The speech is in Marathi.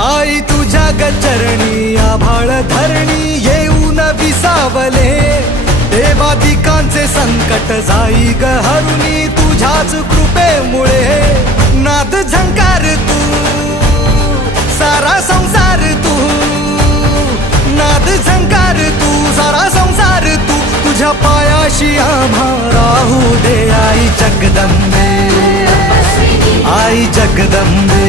आई तुझ्या गचरणी आभाळ धरणी येऊन विसावले, देवादिकांचे संकट जाई ग हरुणी तुझ्याच कृपेमुळे. नाद झंकार तू सारा संसार तू, नाद झंकार तू सारा संसार तू, तुझ्या पायाशी आम्हा राहू दे आई जगदंबे, आई जगदंबे.